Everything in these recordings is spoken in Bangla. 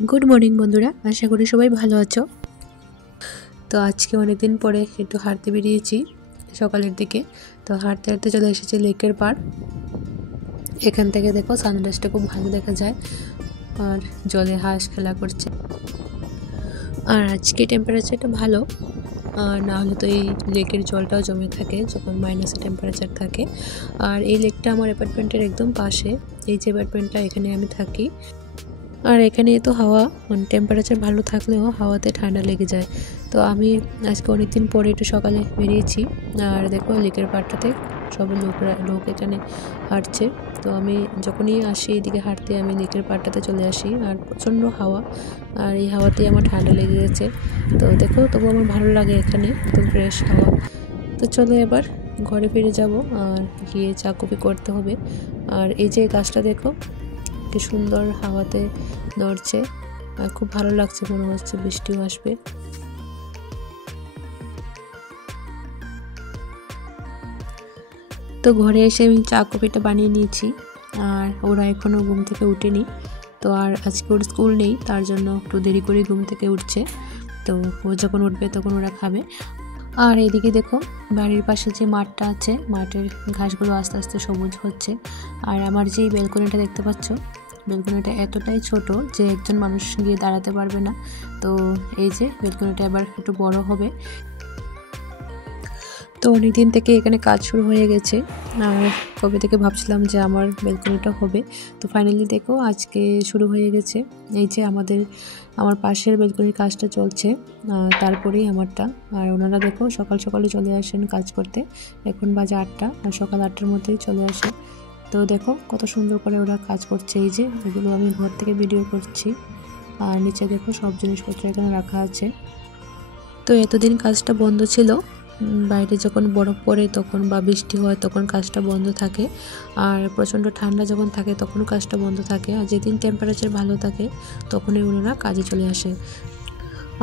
গুড মর্নিং বন্ধুরা, আশা করি সবাই ভালো আছো। তো আজকে অনেক দিন পরে একটু হাঁটতে বেরিয়েছি সকালের দিকে। তো হাঁটতে হাঁটতে চলে এসেছি লেকের পাড়। এখান থেকে দেখো সানরাইজটা খুব ভালো দেখা যায়, আর জলে হাঁস খেলা করছে। আর আজকে টেম্পারেচারটা ভালো, আর না হলে তো এই লেকের জলটাও জমে থাকে যখন মাইনাসে টেম্পারেচার থাকে। আর এই লেকটা আমার অ্যাপার্টমেন্টের একদম পাশে, এই যে অ্যাপার্টমেন্টটা এখানে আমি থাকি। আর এখানে তো হাওয়া টেম্পারেচার ভালো থাকলেও হাওয়াতে ঠান্ডা লেগে যায়। তো আমি আজকে অনেক দিন পরে একটু সকালে বেরিয়েছি, আর দেখো লেকের পাড়টাতে সব লোক এখানে হাঁটছে। তো আমি যখনই আসি এদিকে হাঁটতে, আমি লেকের পাড়টাতে চলে আসি, আর প্রচণ্ড হাওয়া, আর এই হাওয়াতেই আমার ঠান্ডা লেগে গেছে। তো দেখো তবু আমার ভালো লাগে এখানে, একদম ফ্রেশ হাওয়া। তো চলো এবার ঘরে ফিরে যাব, আর গিয়ে চা কফি করতে হবে। আর এই যে গাছটা দেখো কি সুন্দর হাওয়াতে নড়ছে, আর খুব ভালো লাগছে, মনে হচ্ছে বৃষ্টিও আসবে। তো ঘরে এসে আমি চা কফিটা বানিয়ে নিয়েছি, আর ওরা এখনও ঘুম থেকে উঠেনি। তো আর আজকে ওর স্কুল নেই, তার জন্য একটু দেরি করে ঘুম থেকে উঠছে। তো ও যখন উঠবে তখন ওরা খাবে। আর এদিকে দেখো বাড়ির পাশে যে মাঠটা আছে, মাঠের ঘাসগুলো আস্তে আস্তে সবুজ হচ্ছে। আর আমার যে ব্যালকনিটা দেখতে পাচ্ছ, ব্যালকনিটা এতটাই ছোট যে একজন মানুষ গিয়ে দাঁড়াতে পারবে না। তো এই যে ব্যালকনিটা এবার একটু বড় হবে। তো অনেকদিন থেকে এখানে কাজ শুরু হয়ে গেছে, আর কবে থেকে ভাবছিলাম যে আমার ব্যালকনিটা হবে। তো ফাইনালি দেখো আজকে শুরু হয়ে গেছে। এই যে আমার পাশের ব্যালকনির কাজটা চলছে, তারপরেই আমারটা। আর ওনারা দেখো সকাল সকালে চলে আসেন কাজ করতে। এখন বাজে 8টা, আর সকাল 8টার মধ্যেই চলে আসে। তো দেখো কত সুন্দর করে ওরা কাজ করছে। এই যে এগুলো আমি ঘর থেকে ভিডিও করছি, আর নিচে দেখো সব জিনিসপত্র এখানে রাখা আছে। তো এতদিন কাজটা বন্ধ ছিল, বাইরে যখন বরফ পড়ে তখন বা বৃষ্টি হয় তখন কাজটা বন্ধ থাকে, আর প্রচণ্ড ঠান্ডা যখন থাকে তখনও কাজটা বন্ধ থাকে। আর যেদিন টেম্পারেচার ভালো থাকে তখনই ওনারা কাজে চলে আসে।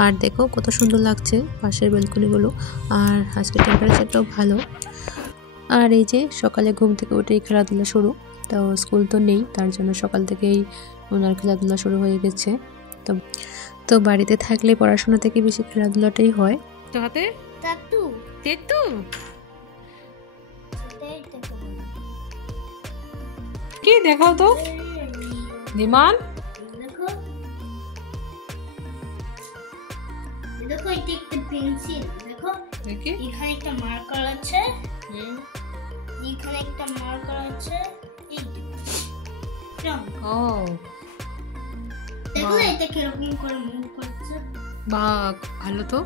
আর দেখো কত সুন্দর লাগছে পাশের ব্যালকনিগুলো, আর আজকে টেম্পারেচারটাও ভালো। আর এই যে সকালে ঘুম থেকে উঠেই খেলাধুলা শুরু। তো স্কুল তো নেই, তার জন্য সকাল থেকেই ওনার খেলাধুলা শুরু হয়ে গেছে। তো বাড়িতে থাকলে পড়াশোনা থেকে বেশি খেলাধুলাটাই হয়। তো হাতে তেতু কি দেখাও তো নিমান। দেখো এটা একটা পেন্সিল, দেখো এখানে একটা মার্কার আছে, এখানে একটা মার্কার আছে, ও দেখো এটা কিরকম করে মুভ করছে। বাহ, ভালো তো।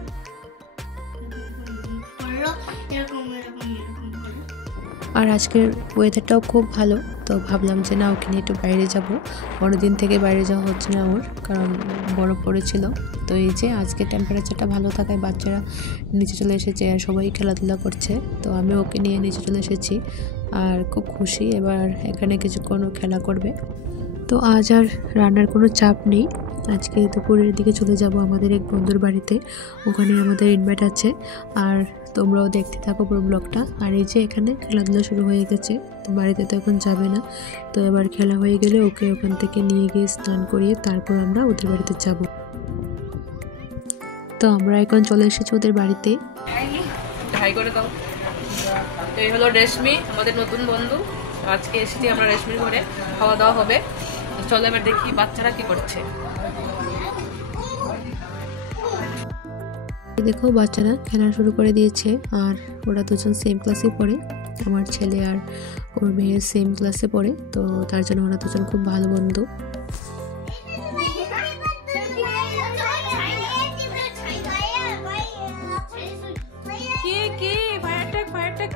আর আজকের ওয়েদারটাও খুব ভালো, তো ভাবলাম যে না ওখানে একটু বাইরে যাব। অনেকদিন থেকে বাইরে যাওয়া হচ্ছে না ওর, কারণ বরফ পড়েছিল। তো এই যে আজকে টেম্পারেচারটা ভালো থাকায় বাচ্চারা নিচে চলে এসেছে, আর সবাই খেলাধুলা করছে। তো আমি ওকে নিয়ে নিচে চলে এসেছি, আর খুব খুশি, এবার এখানে কিছুক্ষণ খেলা করবে। তো আজ আর রান্নার কোনো চাপ নেই। আজকে দুপুরের দিকে চলে যাব আমাদের এক বন্ধুর বাড়িতে, ওখানে আমাদের ইনভাইট আছে। আর তোমরাও দেখতে থাকো পুরো ব্লগটা। আর এই যে এখানে খেলাধুলা শুরু হয়ে গেছে, তো বাড়িতে তো এখন যাবে না। তো এবার খেলা হয়ে গেলে ওকে ওখান থেকে নিয়ে গিয়ে স্নান করিয়ে তারপর আমরা ওদের বাড়িতে যাব। তো আমরা এখন চলে এসেছি ওদের বাড়িতে। হাই করে দাও। এই হলো রেশমি, আমাদের নতুন বন্ধু। আজকে এসেছি আমরা রেশমির ঘরে, খাওয়া দাওয়া হবে। চলো এবার দেখি বাচ্চারা কি করছে। দেখো বাচ্চারা খেলা শুরু করে দিয়েছে, আর ওরা দুজন সেম ক্লাসে পড়ে। আমার ছেলে আর ওর মেয়ে সেম ক্লাসে পড়ে, তো তার জন্য ওরা দুজন খুব ভালো বন্ধু।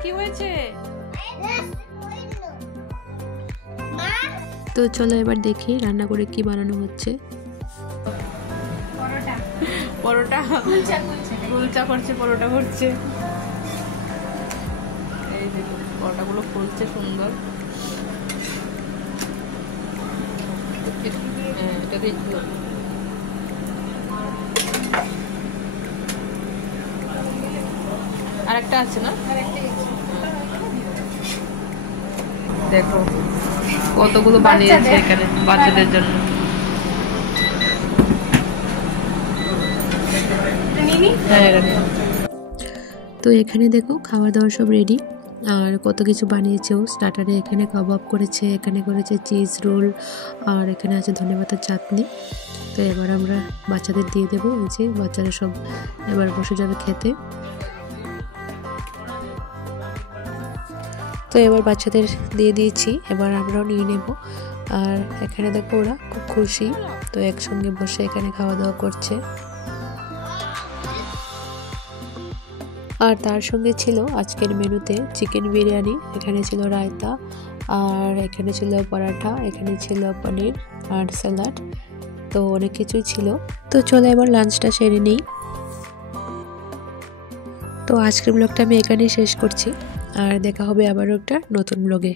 কি হয়েছে? তো চলো এবার দেখি রান্না করে কি বানানো হচ্ছে। পরোটা কুলচা করছে, পরোটা করছে। এই দেখুন পরোটাগুলো ফুলছে সুন্দর। আর একটা আছে না, দেখো কতগুলো বানিয়েছে এখানে বাচ্চাদের জন্য। হ্যাঁ। তো এখানে দেখো খাওয়া দাওয়া সব রেডি, আর কত কিছু বানিয়েছেও। স্টার্টারে এখানে কাবাব করেছে, এখানে করেছে চিজ রোল, আর এখানে আছে ধনেপাতার চাটনি। তো এবার আমরা বাচ্চাদের দিয়ে দেবো। এই যে বাচ্চারা সব এবার বসে যাবে খেতে। তো এবার বাচ্চাদের দিয়ে দিয়েছি, এবার আমরাও নিয়ে নেব। আর এখানে দেখো ওরা খুব খুশি, তো একসঙ্গে বসে এখানে খাওয়া দাওয়া করছে। আর তার সঙ্গে ছিল আজকের মেনুতে চিকেন বিরিয়ানি, এখানে ছিল রায়তা, আর এখানে ছিল পরাঠা, এখানে ছিল পনির আর স্যালাড। তো অনেক কিছুই ছিল। তো চলো এবার লাঞ্চটা সেরে নিই। তো আজকের ব্লগটা আমি এখানেই শেষ করছি, আর দেখা হবে আবারও একটা নতুন ব্লগে।